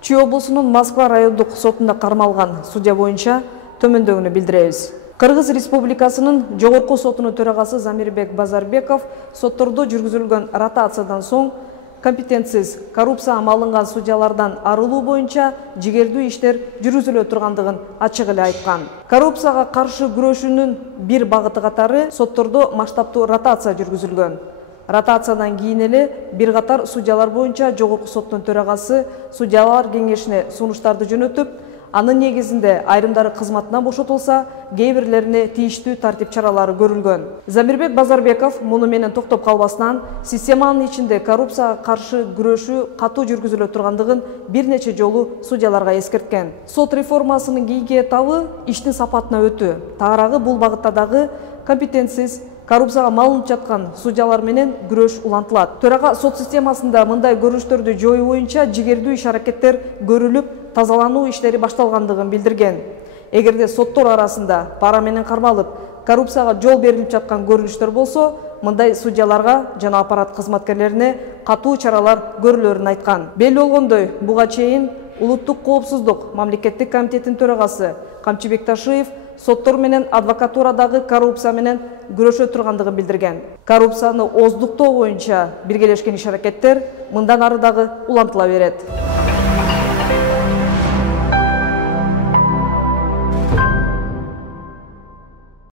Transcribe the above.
Чүй облусунун Москва райондук сотунда кармалган судья боюнча төмөндөгүнү билдиребиз. Кыргыз Республикасынын жогорку сотунун төрагасы Замирбек Базарбеков соттордо жүргүзүлгөн ротациядан соң компетенциз коррупцияга малынган судьялардан арылуу боюнча жигердүү иштер жүргүзүлө тургандыгын ачык эле айткан. Коррупцияга каршы күрөшүүнүн бир багыты катары соттордо масштабтуу ротация жүргүзүлгөн. Ротациядан кийин эле бир катар судьялар боюнча жогорку соттун төрагасы судьялар кеңешине сунуштарды жөнөтүп, анын негизинде айрымдары кызматынан бошотулса, кээ бирлерине тийиштүү тартип чаралары көрүлгөн. Замирбек Базарбеков муну менен токтоп калбастан, системанын ичинде коррупцияга каршы күрөшүү катуу жүргүзүлө тургандыгын бир нече жолу судьяларга эскерткен. Сот реформасынын кийинки этабы иштин сапатына өтүү. Тагыраагы бул багытта дагы компетенциз коррупцияга малынып жаткан судьялар менен күрөш улантылат. Төрага сот системасында мындай көрүнүштөрдү жоюу боюнча жигердүү иш-аракеттер көрүлүп, тазалануу иштери башталгандыгын билдирген. Эгерде соттор арасында пара менен кармалып, коррупцияга жол берилип жаткан көрүнүштөр болсо, мындай судьяларга жана аппарат кызматкерлерине катуу чаралар көрүлөрүн айткан. Белгилүү болгондой, буга чейин Улуттук коопсуздук мамлекеттик комитетинин төрагасы Камчыбек Ташиев соттор менен адвокатурадагы коррупция менен күрөшө тургандыгын билдирген. Коррупцияны оздуктоо боюнча биргелешкен иш-аракеттер мындан ары дагы улантыла берет.